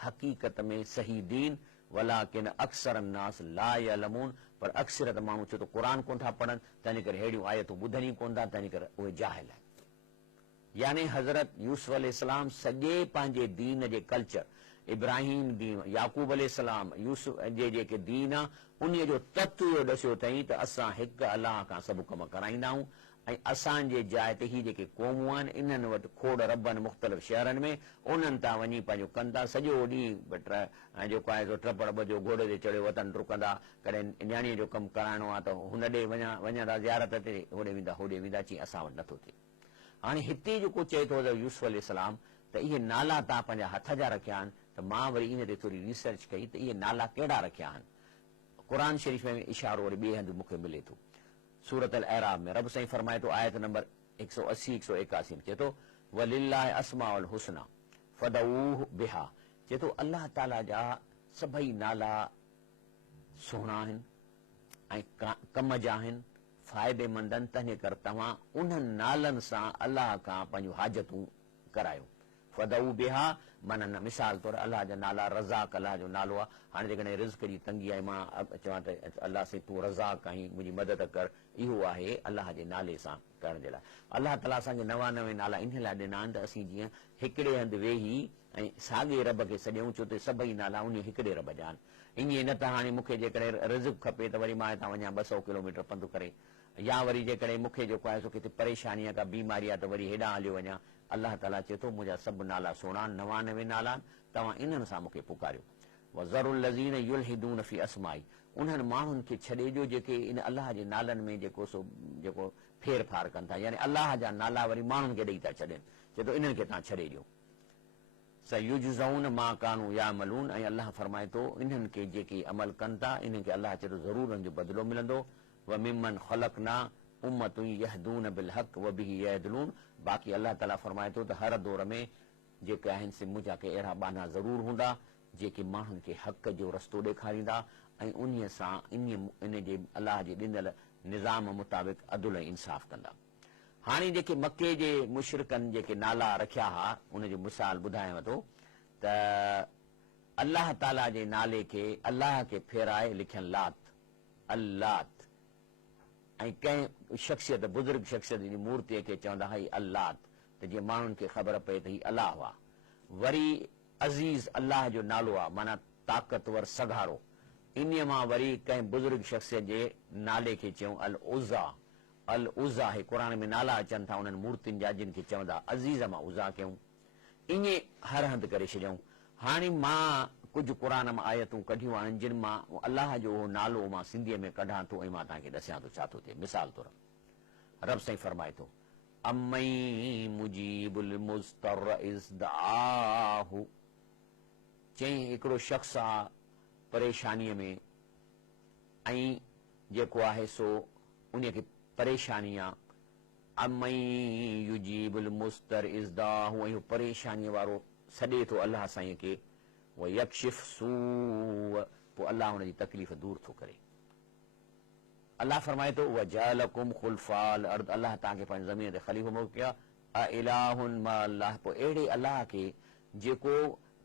हक़ीक़त में सही दीन, वलाकिन अक्सर अन्नास ला यअलमून, पर अक्सरत माण्हू छो त क़ुर कोन था पढ़नि, तंहिंजे करे अहिड़ियूं आयतूं ॿुधनि ई कोन था, तंहिंजे करे उहे जाहिल आहिनि। यानी हज़रत यूसुफ अलैहिस्सलाम सॼे पंहिंजे दीन जे कल्चर, इब्राहिम दीन, याकूब अलैहिस्सलाम, यूसुफ जे जेके दीन आहे उन जो तत्व इहो ॾसियो अथई त असां हिकु अलाह खां सभु कम कराईंदा आहियूं, ऐं असांजे जाइ ते ही जेके क़ौमूं आहिनि इन्हनि वटि खोड़ रब आहिनि मुख़्तलिफ़ शहरनि में, उन्हनि तां वञी पंहिंजो कनि था सॼो ॾींहुं जेको आहे ट्रपड़ ॿधियो, घोड़े ते चढ़ियो, वतन डुकंदा, कॾहिं न्याणीअ जो कमु कराइणो आहे त हुन ॾे वञा था ज़ियारत ते, होॾे वेंदा, चई असां वटि नथो थिए। हाणे हिते जेको चए थो यूसुफ अलैहिस्सलाम त इहे नाला तव्हां पंहिंजा हथ जा रखिया आहिनि, त मां वरी इन ते थोरी रिसर्च कई त इहे नाला कहिड़ा रखिया आहिनि। क़ुर शरीफ़ में इशारो वरी ॿिए हंधि मूंखे मिले थो, सूरत अल अराब में रब साईं फरमाए थो, आयत नंबर 180 181 में चए थो वलिल्लाहि अस्माउल हुस्ना फदऊहु बिहा, चए थो अलाह ताला जा सभई नाला सुहिणा आहिनि ऐं कम जा आहिनि, फ़ाइदेमंद आहिनि, तंहिंजे करे तव्हां उन्हनि नालनि सां अलाह खां पंहिंजूं हाजतूं करायो। फदऊ बिहा माना मिसाल तौरु अलाह जा नाला, रज़ाक अलाह जो नालो आहे। हाणे जेकॾहिं रिज़्क़ जी तंगी आहे, मां चवां त अलाह साईं तूं रज़ाक आहीं, मुंहिंजी मदद कर, इहो आहे अलाह जे नाले सां करण जे लाइ। अलाह ताला असांखे नवां नाला इन लाइ ॾिना आहिनि त असीं जीअं हिकिड़े हंधि वेही ऐं साॻे रब खे सॼूं, छो त सभई नाला उन हिकिड़े रब जा आहिनि। ईअं न त हाणे मूंखे जेकॾहिं रिज़्क़ खपे त वरी मां हितां वञा 200 किलोमीटर पंधु करे, या वरी जेकॾहिं मूंखे जेको आहे सो किथे परेशानी आहे, का बीमारी आहे त वरी हेॾां हलियो वञा। अलाह ताला चए थो मुंहिंजा सभु नाला सुहिणा, 99 नाला, तव्हां इन्हनि सां मूंखे पुकारियो। वज़रुल लज़ीन युल्हिदून फी अस्माई, उन्हनि माण्हुनि खे छॾे ॾियो जेके इन अलाह जे नालनि में जेको फेर फार कनि था, यानी अलाह जा नाला वरी माण्हुनि खे ॾेई था छॾनि, चए थो इन्हनि खे तव्हां छॾे ॾियो। सयुजज़ऊन मा कानू यामलून, ऐं अलाह फरमाए थो इन्हनि खे जेके अमल कनि था इन्हनि खे अलाह चए थो ज़रूरु हुनजो बदिलो मिलंदो। व मिमन ख़लक़ना उम्मतुन यहदून बिल हक़ व बिही यहदलून, बाक़ी अलाह ताला फरमाए थो त हर दौर में जेके आहिनि से मुंहिंजा के अहिड़ा बाना ज़रूरु हूंदा जेके माण्हुनि खे हक़ जो रस्तो ॾेखारींदा ऐं उन सां इन जे अलाह जे ॾिनल निज़ाम मुताबिक़ अदुल ऐं इंसाफ़ कंदा। हाणे जेके मके जे मुशरिकनि जेके नाला रखिया हुआ उनजो मिसाल ॿुधायांव थो त अलाह ताला जे नाले खे अलाह खे फेराए लिखियलु लात, अल्लात, ऐं कंहिं शख़्सियत बुज़ुर्ग शख़्सियत जी मूर्तीअ खे चवंदा हुई अल्लात, त जीअं माण्हुनि खे ख़बर पए त ही अलाह हुआ। वरी अज़ीज़ अलाह जो नालो आहे, माना ताक़तवर सघारो, इन मां वरी कंहिं बुज़ुर्ग शख़्सियत जे नाले खे चयूं अल उज़ा। अल उज़ा हे क़ुर में नाला अचनि था उन्हनि मूर्तियुनि जा जिन खे चवंदा अज़ीज़ मां उज़ा कयूं, ईअं हर हंधि करे छॾियऊं। हाणे मां कुझु क़ुर मां आयतूं कढियूं आहिनि जिन मां अलाह जो नालो मां सिंधीअ में कढां थो ऐं मां तव्हांखे ॾसियां थो छा थो थिए। मिसाल तौरु रब साईं फरमाए थो अमई मुजीबुल मुज़तर इज़ दआहु, चई हिकिड़ो शख़्स आहे परेशानीअ में ऐं जेको आहे सो उन खे परेशानी आहे। अमई युजीबुल मुज़तर इज़ दआहु, ऐं इहो परेशानीअ वारो सॾे थो अलाह साईं खे, व यक्शिफ सू, पोइ अलाह हुनजी तकलीफ़ दूर थो करे। अल्लाह फरमाए तो वजअलकुम खुलफाल अर्द, अल्लाह तव्हांखे पंहिंजी ज़मीन ते ख़लीफ़ो मोकिलिया। इलाहुन मा अल्लाह, पोइ अहिड़े अल्लाह खे जेको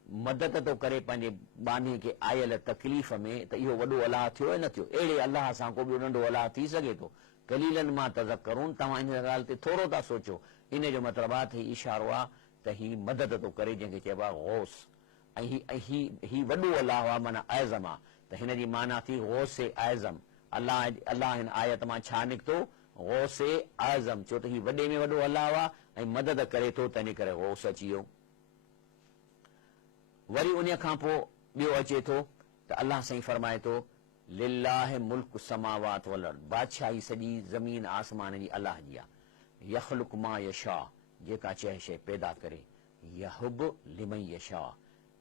मदद थो करे पंहिंजे बानी खे आयल तकलीफ़ में, त इहो वॾो अलाह थियो ऐं न थियो? अहिड़े अलाह सां को ॿियो नंढो अलाह थी सघे थो? कलीलन मां तज़क्करून, तव्हां इन ॻाल्हि ते थोरो था सोचो। इन जो मतिलबु आहे त हीउ इशारो आहे त हीउ मदद थो करे, जंहिंखे चइबो आहे गौस, ऐं ही वॾो अलाह आहे, माना आज़म आहे। त हिन जी माना थी गौस आज़म। अलाह हिन आयत मां छा निकितो? गौस आज़म, छो त हीउ वॾे में वॾो अलाह आहे ऐं मदद करे थो, तंहिंजे करे गौस अची वियो। वरी उन खां पोइ ॿियो अचे थो त अल्लाह साईं फरमाए थो लिल्लाहि मुल्क समावात वल अर्द, बादशाही सॼी ज़मीन आसमान जी अलाह जी आहे। यख़लुक़ मा यशा, जेका चए शइ पैदा करे। यहब लिमन यशा,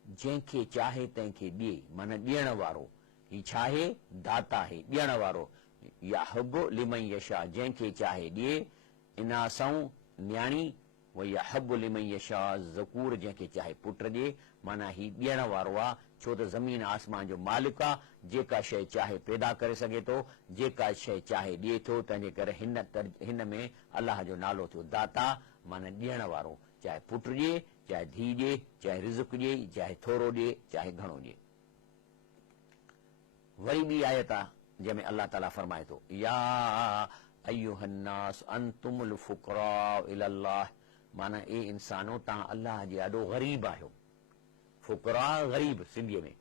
जंहिंखे चाहे तंहिंखे ॾिए, माना ॾियण वारो। ही छा आहे? दाता आहे, ॾियण वारो। यहब लिमन यशा, जंहिंखे चाहे ॾिए। इनासऊं न्याणी, व यहब लिमन यशा ज़कूर, जंहिंखे चाहे पुट ॾिए। माना ही ॾियण वारो आहे, छो त ज़मीन आसमान जो मालिक आहे, जेका शइ चाहे पैदा करे सघे थो, जेका शइ चाहे ॾिए थो। तंहिंजे करे हिन में अलाह जो नालो थियो दाता, माना ॾियण वारो। चाहे पुट ॾिए, चाहे धीउ ॾिए, चाहे रिज़्क़ ॾिए, चाहे थोरो ॾिए, चाहे घणो ॾिए। वरी ॿी आयत आहे जंहिंमें अल्लाह ताला फरमाए थो या अय्युहन्नास अंतुमुल फुक़राउ इलल्लाह, माना ए इंसानो तव्हां अल्लाह जे ॾाढो ग़रीब आहियो। फुक़रा ग़रीब सिंधीअ में।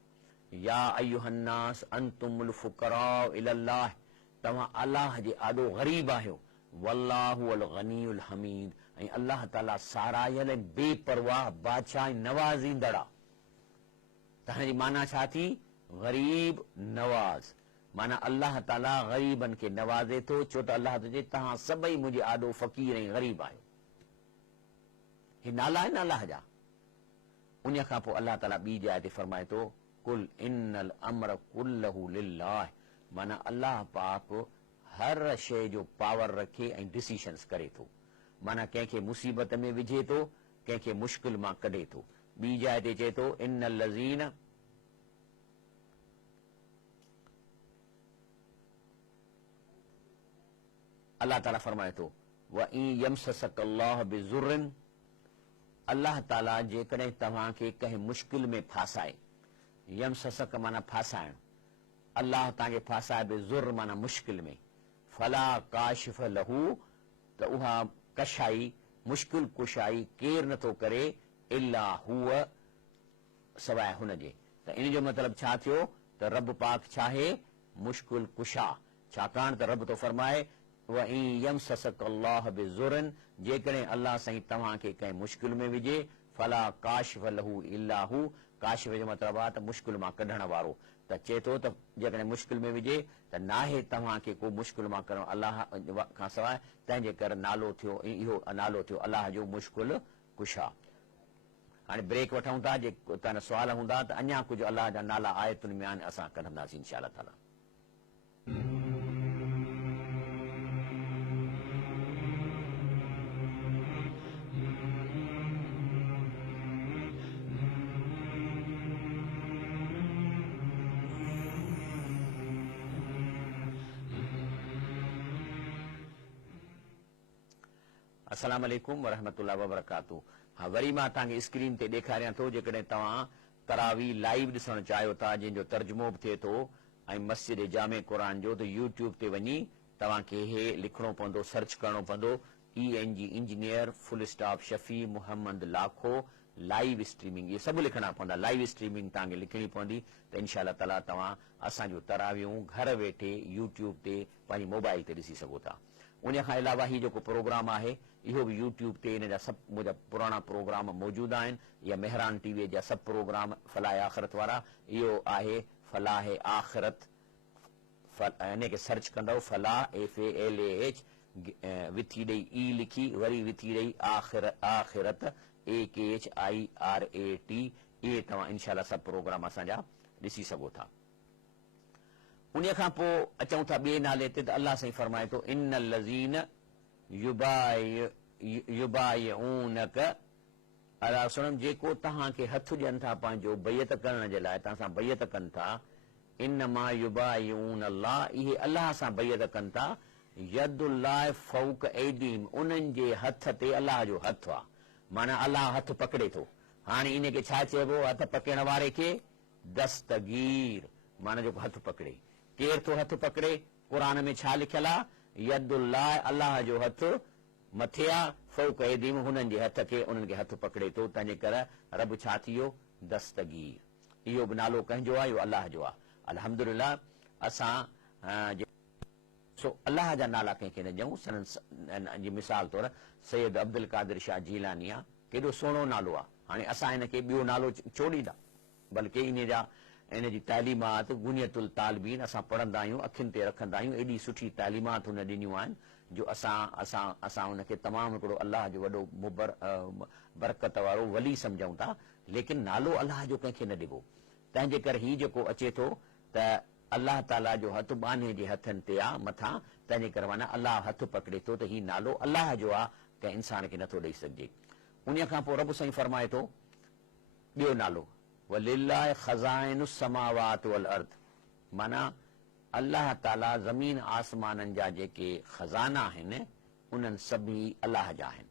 या अय्युहन्नास अंतुमुल फुक़राउ इलल्लाह, तव्हां अल्लाह जे ॾाढो ग़रीब आहियो। वल्लाहु अल गनीउल हमीद, ऐं अल्लाह ताला सारायल ऐं बेपरवाह बादशाह नवाज़ींदड़ आहे। तव्हांजी माना छा थी? ग़रीब नवाज़, माना अल्लाह ताला ग़रीबनि खे नवाज़े थो, छो त अल्लाह थो चए तव्हां सभई मुंहिंजे ॾाढो फ़क़ीर ऐं ग़रीब आहियो। ही नाला आहिनि अल्लाह जा। उन खां पोइ अल्लाह ताला ॿी जाइ ते फरमाए थो कुल इन्नल अम्र कुल्लहु लिल्लाह, माना अल्लाह पाक हर शइ जो पावर रखे ऐं डिसीशन्स करे थो। माना कंहिंखे मुसीबत में विझे थो, कंहिंखे मुश्किल मां कढे थो। ॿी जाइ ते चए थो इन्नल लज़ीन, अल्लाह ताला फरमाए थो व इन यमससक अल्लाह बिज़ुर्रिन, अल्लाह ताला जेकॾहिं तव्हांखे कंहिं मुश्किल में फासाए, यमससक माना फासाइण, अल्लाह तव्हांखे फासाए बिज़ुर्र माना मुश्किल में, फला काशिफ लहू, त उहा कशाई मुश्किल कुशाई केर नथो करे इल्ला हुअ, सवाइ हुनजे। त इन जो मतिलबु छा थियो त रब पाक छा आहे? मुश्किल कुशा। छाकाणि त रब थो फरमाए व इन यमससक अल्लाह बिज़ुर्रिन, जेकॾहिं अल्लाह साईं तव्हांखे कंहिं मुश्किल में विझे, फला काशिफ लहू इल्ला हू, काशिफ जो मतिलबु आहे त मुश्किल मां कढण वारो। त चए थो त जेकॾहिं मुश्किल में विझे त नाहे तव्हांखे को मुश्किल मां करणु अल्लाह खां सवाइ, तंहिंजे करे नालो थियो इहो नालो थियो अल्लाह जो मुश्किल कुशा। हाणे ब्रेक वठूं था, जे तव्हां सुवाल हूंदा त अञा कुझु अल्लाह जा नाला आयतुनि में आहिनि, असां कढंदासीं इंशा अल्लाह ताला। अस्सलाम वालेकुम वरहमतुल्लाह वबरकातुहू। हा, वरी मां तव्हांखे स्क्रीन ते ॾेखारियां थो, जेकॾहिं तव्हां तरावी लाइव ॾिसणु चाहियो था, जंहिंजो तर्जुमो बि थिए थो ऐं मस्जिद जामे क़ुरान जो, त यूट्यूब ते वञी तव्हांखे हे लिखणो पवंदो, सर्च करणो पवंदो ENG engineer full stop Shafi Mohammad लाखो लाइव स्ट्रीमिंग, इहे सभु लिखणा पवंदा। लाइव स्ट्रीमिंग तव्हांखे लिखणी पवंदी, त इनशा अल्लाह ताला तव्हां असांजो तरावियूं घर वेठे यूट्यूब ते पंहिंजी मोबाइल ते ॾिसी सघो था। उन खां अलावा हीउ जेको प्रोग्राम आहे इहो बि यूट्यूब ते इन जा सभु मुंहिंजा पुराणा प्रोग्राम मौजूदु आहिनि, या मेहरान टीवीअ जा सभु प्रोग्राम फलाह आख़िरत वारा। इहो आहे फलाह आख़िरत, इन खे सर्च कंदव फलाह FALAH विथी ॾेई ई लिखी, वरी विथी ॾेई आख़िरत AKHIRAT, इहे तव्हां इनशा अल्लाह सभु प्रोग्राम असांजा ॾिसी सघो था। उन खां पोइ अचूं था ॿिए नाले ते, त अल्लाह साईं फरमाए थो इन्नल लज़ीन युबाइऊनक, अला सुन, जेको तव्हांखे हथु ॾियनि था पंहिंजो बैत करण जे लाइ, तव्हां सां बैत कनि था, इन्नमा युबाइऊन अल्लाह, इहे अल्लाह सां बैअत कनि था। यदुल्लाह फौक ऐदीम, उन्हनि जे हथ ते अल्लाह जो हथु आहे, माना अल्लाह हथु पकड़े थो। हाणे इन खे छा चइबो? हथु पकड़ण वारे खे दस्तगीर, माना जेको हथु पकड़े। केरु थो हथु पकड़े? क़ुरान में छा लिखियल आहे? यदुल्लाह, अल्लाह जो हथु मथे आहे, फौक ऐदीम, हुननि जे हथ खे उन्हनि खे हथु पकड़े थो। तंहिंजे करे रब छा थी वियो? दस्तगीर। इहो बि नालो कंहिंजो आहे? इहो अल्लाह जो आहे। अल्हम्दुलिल्लाह असां सो अल्लाह जा नाला कंहिंखे न ॾियूं। सनन जी मिसाल तौरु सैयद अब्दुल कादिर शाह जीलानी आहे, केॾो सुहिणो नालो आहे। हाणे असां हिन खे ॿियो नालो छो ॾींदा? बल्कि इन जी तालीमात गुनियतुल तालिबीन असां पढ़ंदा आहियूं, अखियुनि ते रखंदा आहियूं। एॾी सुठी तालीमात हुन ॾिनियूं आहिनि जो असां हुनखे तमामु हिकिड़ो अल्लाह जो वॾो बरकत वारो वली सम्झूं था। लेकिन नालो अल्लाह जो कंहिंखे न ॾिबो। तंहिंजे करे हीउ जेको अचे थो त अल्लाह ताला जो हथु बाने जे हथनि ते आहे मथां, तंहिंजे करे माना अल्लाह हथु पकड़े थो, त हीउ नालो अल्लाह जो आहे, कंहिं इंसान खे नथो ॾेई सघिजे। उन खां पोइ रब साईं फरमाए थो ॿियो नालो, वलिल्लाहि ख़ज़ाइनुस समावाति वल अर्द, माना अल्लाह ताला ज़मीन आसमाननि जा जेके ख़ज़ाना आहिनि उन्हनि सभी अल्लाह जा आहिनि,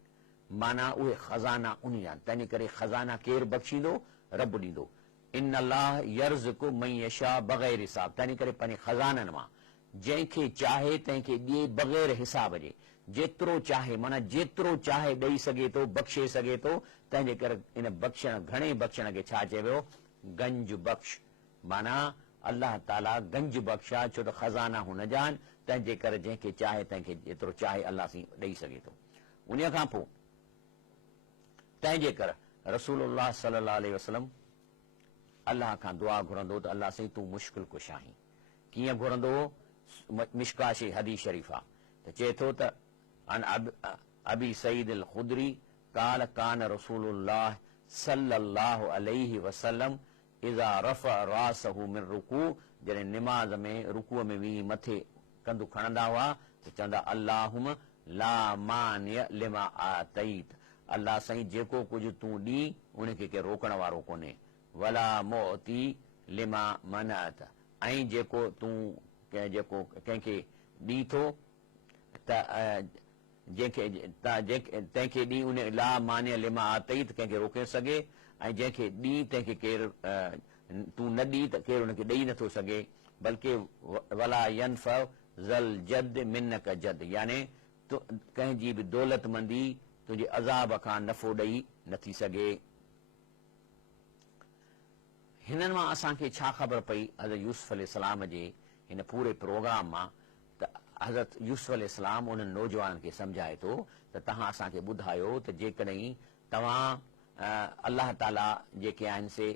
माना उहे ख़ज़ाना उन जा। तंहिंजे करे ख़ज़ाना केरु बख़्शींदो? रब ॾींदो। इन अल्लाह यर्ज़ुकु मन यशा बग़ैर हिसाब, तंहिंजे करे पंहिंजे ख़ज़ाननि मां जंहिंखे चाहे तंहिंखे ॾिए बग़ैर हिसाब जे, जेतिरो चाहे माना जेतिरो चाहे ॾेई सघे थो, बख़्शे सघे थो। तंहिंजे करे इन बख़्शण, घणे बख़्शण खे छा चइबो? गंज बख़्श, माना अल्लाह ताला गंज बख़्श आहे, छो त ख़ज़ाना हुन जा आहिनि। तंहिंजे करे जंहिंखे चाहे तंहिंखे जेतिरो चाहे अल्लाह सां ॾेई सघे थो। उन खां पोइ तंहिंजे करे रसूलुल्लाह सल्लल्लाहु अलैहि वसल्लम अल्लाह खां दुआ घुरंदो त अल्लाह साईं तूं मुश्किल कुश आहीं। कीअं घुरंदो? मिशकाशी हदीस शरीफ़ा त चए थो त अन अबी सईद अल खुदरी काल कान रसूलुल्लाह सल्लल्लाहु अलैहि वसल्लम इज़ा रफ़अ रासहु मिन रुकू, जॾहिं निमाज़ में रुकूअ में वी मथे कंधु खणंदा हुआ त चवंदा अल्लाहुम ला मानिय लिमा आतईत, अल्लाह साईं जेको कुझु तूं ॾी उनखे के रोकण वारो कोन्हे। वला मोती लिमा मनअत, ऐं जेको तूं कंहिंखे ॾी थो त तंहिंखे ॾी उन ला मानिय लिमा आतईत, कंहिंखे रोके सघे, ऐं जंहिंखे ॾी तंहिंखे केरु तूं न ॾी त केरु हुनखे ॾेई नथो सघे। बल्कि वला यनफ़ ज़ल जद मिनक जद, यानी कंहिंजी बि दौलतमंदी तुंहिंजे अज़ाब खां नफ़ो ॾेई नथी सघे। हिननि मां असांखे छा ख़बर पई? हज़रत यूसुफ अलैहिस्सलाम जे हिन पूरे प्रोग्राम मां त हज़रत यूसुफ अलैहिस्सलाम उन्हनि नौजवाननि खे सम्झाए थो त तव्हां असांखे ॿुधायो त जेकॾहिं तव्हां अल्लाह ताला जेके आहिनि से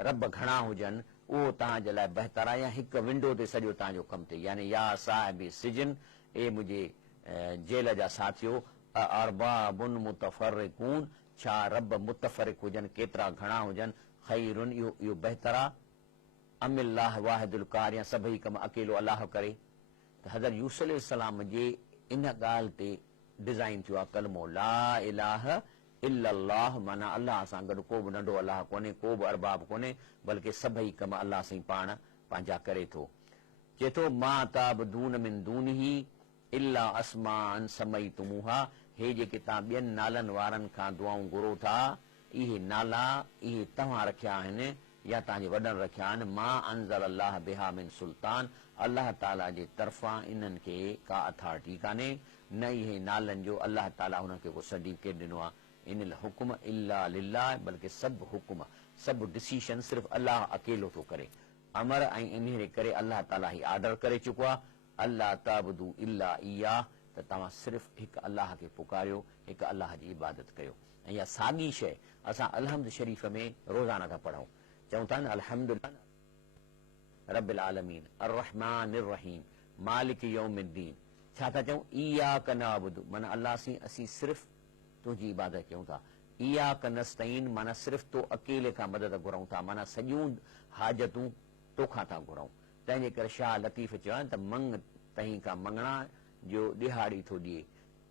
रब घणा हुजनि उहो तव्हांजे लाइ बहितर आहे, या हिकु विंडो ते सॼो तव्हांजो कमु थिए। यानी या साहिबी सिजन, ए मुंहिंजे जेल जा साथियो, अरबाबुन मुतफर्रिकून, छा रब मुतफरिक हुजनि, केतिरा घणा हुजनि, ख़ैरुन, इहो बहितर आहे, अमिल्लाह वाहिदुल क़हार, या सभई कम अकेलो अलाह करे। त हज़रत यूसुफ अलैहिस्सलाम जे इन ॻाल्हि ते डिज़ाइन थियो आहे कलमो ला इलाहा इल्लल्लाह, माना अल्लाह सां गॾु को बि नंढो अलाह कोन्हे, को बि अरबाब कोन्हे, बल्कि सभई कम अल्लाह सां पाण पंहिंजा करे थो। चए थो मा ताबदून मिन दूनिही इल्ला अस्मान समैतुमूहा, हे जेके तव्हां ॿियनि नालनि वारनि खां दुआऊं घुरो था, इहे नाला इहे तव्हां रखिया आहिनि या तव्हांजे वॾनि रखिया आहिनि। मा अंज़ल अल्लाह बिहा मिन सुल्तान, अल्लाह ताला जे तरफ़ां इन्हनि खे का अथॉरिटी कान्हे, न इहे नालनि जो अल्लाह ताला हुननि खे को सर्टिफिकेट ॾिनो आहे। इन हुकुम इल्ला लिल्लाह, बल्कि सभु हुकुम सभु डिसीशन सिर्फ़ु अल्लाह अकेलो थो करे। अमर ऐं इन करे अल्लाह ताला ही ऑर्डर करे चुको आहे, अल्लाह ताबदू इल्ला इया, त तव्हां सिर्फ़ु हिकु अल्लाह खे पुकारियो, हिकु अल्लाह जी इबादत कयो। ऐं इहा साॻी शइ असां अलहम्द शरीफ़ में रोज़ाना था पढ़ूं। चऊं था न अल्हम्दुलिल्लाह रब्बिल आलमीन अर्रहमानिर रहीम मालिक यौमिद्दीन, छा था चऊं? इय्याक नअबुदु, माना अल्लाह से असीं सिर्फ़ु तुंहिंजी इबादत कयूं था। इय्याक नस्तईन, माना सिर्फ़ु तो अकेले खां मदद घुरऊं था, माना सॼियूं हाजतूं तोखां था घुरऊं। तंहिंजे करे शाह लतीफ़ चवनि त मंग तहीं खां मंगणा जो ॾिहाड़ी थो ॾिए,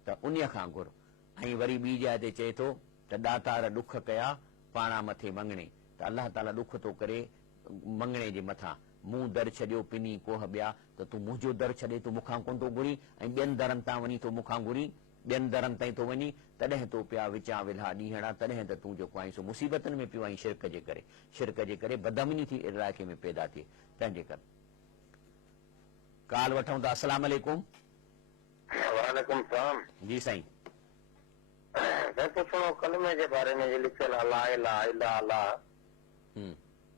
त उन खां घुर। ऐं वरी ॿी जाइ ते चए थो त ॾातार ॾुख कया पाणा मथे मंगणे, त अल्लाह ताला ॾुख थो करे मंगणे जे मथां मूं दर छॾियो पिनी कोह ॿिया त तूं मुंहिंजो दर छॾे तूं मूंखां कोन थो घुरी ऐं ॿियनि दरनि तां वञी तो मूंखां घुरी ॿियनि दरनि ताईं थो वञी तॾहिं तो पिया विचा विल्हा ॾींहड़ा तॾहिं त तूं जेको आई सो मुसीबतनि में पियो आई शिरक जे करे बदअमनी थी इलाइक़े में पैदा थिए तंहिंजे करे काल वठूं था। अस्सलाम वालेकुम। वालेकुम सलाम। जी साईं। मैं पूछो कलमे के बारे में जो लिखल है ला इलाहा इल्ला अल्लाह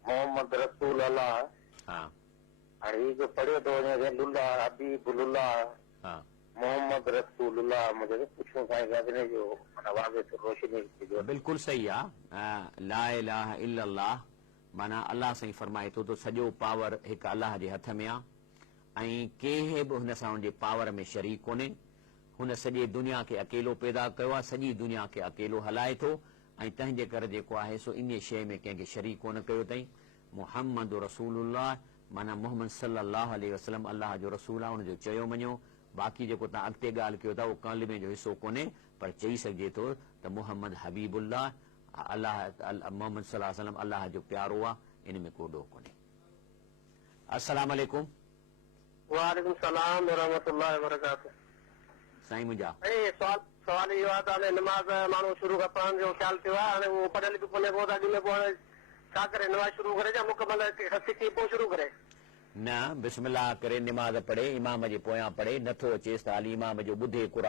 मोहम्मद रसूल अल्लाह। हाँ। और ये जो पढ़ियो तो लुल्ला हबीबुल्लाह हाँ। मोहम्मद रसूलुल्लाह मुझे पूछो साईं ने जो नवाज़े तो रोशनी जो बिल्कुल सही आ। ला इलाहा इल्लल्लाह माना अल्लाह साईं फरमाए तो सॼो पावर हिकु अल्लाह जे हथ में आ ऐं कंहिं बि हुन सां हुनजे पावर में शरीक कोन्हे। हुन सॼे दुनिया खे अकेलो पैदा कयो आहे सॼी दुनिया खे अकेलो हलाए थो ऐं तंहिंजे करे जेको आहे सो इन शइ में कंहिंखे शरीक कोन कयो अथई। मुहम्मद रसूलुल्लाह माना मोहम्मद सल्लल्लाहु अलैहि वसल्लम अल्लाह जो रसूल आहे हुनजो चयो मञो। बाक़ी जेको तव्हां अॻिते ॻाल्हि कयो था उहो कलमे जो हिसो कोन्हे पर चई सघिजे थो त मोहम्मद हबीबुल्लाह अल्लाह मोहम्मद सल्लल्लाहु अलैहि वसल्लम अल्लाह जो प्यारो आहे इन में को ॾोह कोन्हे। अस्सलाम वालेकुम। वालेकुम सलाम व रहमतुल्लाहि व बरकातहू। साईं मुंहिंजा सवाल इहो आहे त नमाज़ माण्हू शुरू खां पढ़ण जो ख़्यालु थियो आहे हाणे उहो पढ़ियल बि कोन्हे पोइ अॻु में पोइ छा करे नमाज़ शुरू करे या मुकमल सिखी पोइ शुरू करे न बिस्मिल्लाह करे निमाज़ पढ़े इमाम जे पोयां पढ़े नथो अचेसि त हाली इमाम जो ॿुधे क़ुर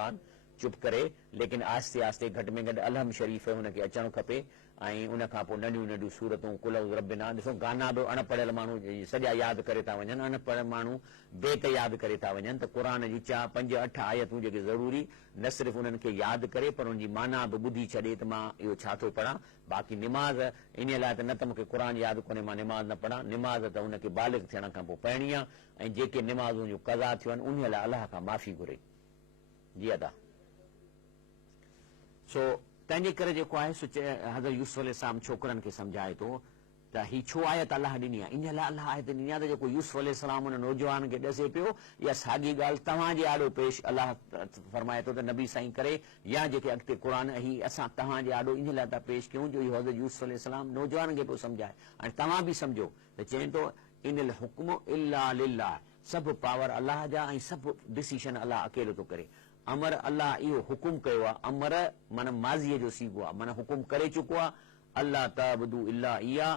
चुप करे लेकिन आस्ते आस्ते घटि में घटि अलहम शरीफ़ हुनखे अचणु खपे ऐं उन खां पोइ नंढियूं नंढियूं सूरतूं कुल रबिना ॾिसो गाना बि अणपढ़ियल माण्हू सॼा यादि करे था वञनि अनपढ़ माण्हू बेत यादि करे था वञनि त क़ुर जी 4, 5, 8 आयतूं जेके ज़रूरी न सिर्फ़ु उन्हनि खे यादि करे पर उनजी माना बि ॿुधी छॾे त मां इहो छा थो पढ़ां। बाक़ी निमाज़ इन लाइ त न त मूंखे क़ुर यादि कोन्हे मां निमाज़ न पढ़ां। निमाज़ त हुनखे बालिग़ थियण खां पोइ पढ़णी आहे ऐं जेके निमाज़ूं जूं क़ज़ा थियूं आहिनि उन लाइ अलाह खां माफ़ी घुरे। जी अदा सो तंहिंजे करे जेको आहे सो हज़रत यूसुफ अलैहिस्सलाम छोकिरनि खे सम्झाए थो त ही छो आयत अलाह ॾिनी आहे इन लाइ अलाह आयत ॾिनी आहे त जेको यूसुफ अलैहिस्सलाम हुन नौजवान खे ॾसे पियो इहा साॻी ॻाल्हि तव्हांजे आॾो पेश अलाह फरमाए थो त नबी साईं करे या जेके अॻिते क़ुर ही असां तव्हांजे आॾो इन लाइ था पेश कयूं जो इहो हज़रत यूसुफ अलैहिस्सलाम नौजवान खे पियो सम्झाए ऐं तव्हां बि सम्झो त चए थो इनिल हुक्म इल्ला लिल्लाह सभु पावर अलाह जा ऐं सभु डिसीशन अलाह अकेलो थो करे। अमर अल्लाह इहो हुकुम कयो आहे अमर माना माज़ीअ जो सीगो आहे माना हुकुम करे चुको आहे अल्लाह ताबदू इल्ला इया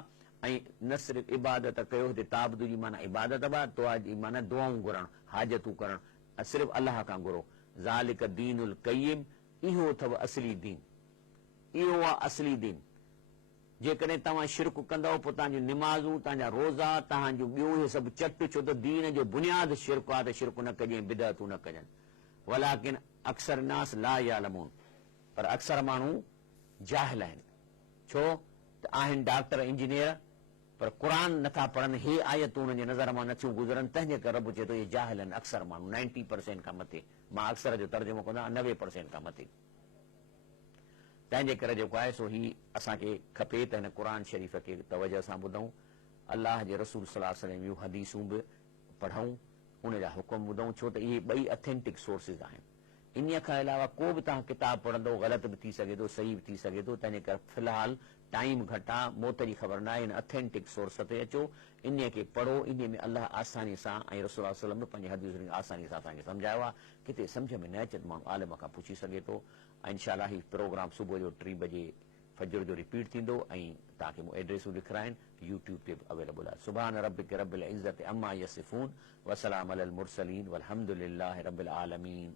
ऐं न सिर्फ़ु इबादत कयो हिते ताबदू जी माना इबादत बि दुआ जी माना दुआऊं घुरणु हाजतूं करणु सिर्फ़ु अल्लाह खां घुरो ज़ालिक दीनुल क़य्यिम इहो अथव असली दीन इहो आहे असली दीन। जेकॾहिं तव्हां शिरक कंदव पोइ तव्हांजूं निमाज़ूं तव्हांजा रोज़ा तव्हांजूं ॿियूं इहे सभु चट छो त दीन जो बुनियादु शिरक आहे त शिरक न कजे बिदअतूं न कजनि वलाकिन अक्सर नास ला यालमून पर अक्सर माण्हू जाहिल आहिनि छो त आहिनि डॉक्टर इंजीनियर पर क़ुर नथा पढ़नि हे आयतूं हुननि जे नज़र मां नथियूं गुज़रनि तंहिंजे करे रब चए थो इहे जाहिल आहिनि अक्सर माण्हू 90% खां मथे मां अक्सर जो तर्जुमो कंदो आहियां 90% खां मथे। तंहिंजे करे जेको आहे सो ही असांखे खपे त हिन क़ुर शरीफ़ खे तवजह सां ॿुधूं अलाह जे रसूल सल्लल्लाहु अलैहि वसल्लम जूं हदीसूं बि पढ़ूं उन जा हुकुम ॿुधूं छो त इहे ॿई ऑथेंटिक सोर्सिस आहिनि। इन खां अलावा को बि तव्हां किताब पढ़ंदो ग़लति बि थी सघे थो सही बि थी सघे थो तंहिंजे करे फ़िलहालु टाइम घटि आहे मौत जी ख़बर न आहे इन ऑथेंटिक सोर्स ते अचो इन खे पढ़ो इन में अलाह आसानी सां ऐं रसूल सल्लल्लाहु अलैहि वसल्लम बि पंहिंजे हदीस आसानी सां असांखे सम्झायो आहे किथे सम्झ में न अचे त माण्हू आलिम खां पुछी सघे थो ऐं इंशाअल्लाह ही प्रोग्राम सुबुह जो 3 बजे फजर जो रिपीट थींदो ऐं तव्हांखे मूं एड्रेसूं लिखाइनि यूट्यूब ते बि अवेलेबल आहे। सुभान रब्बिक रब्बिल इज़्ज़ति अम्मा यसिफून वसलाम अलल मुरसलीन वल्हम्दुलिल्लाहि रब्बिल आलमीन।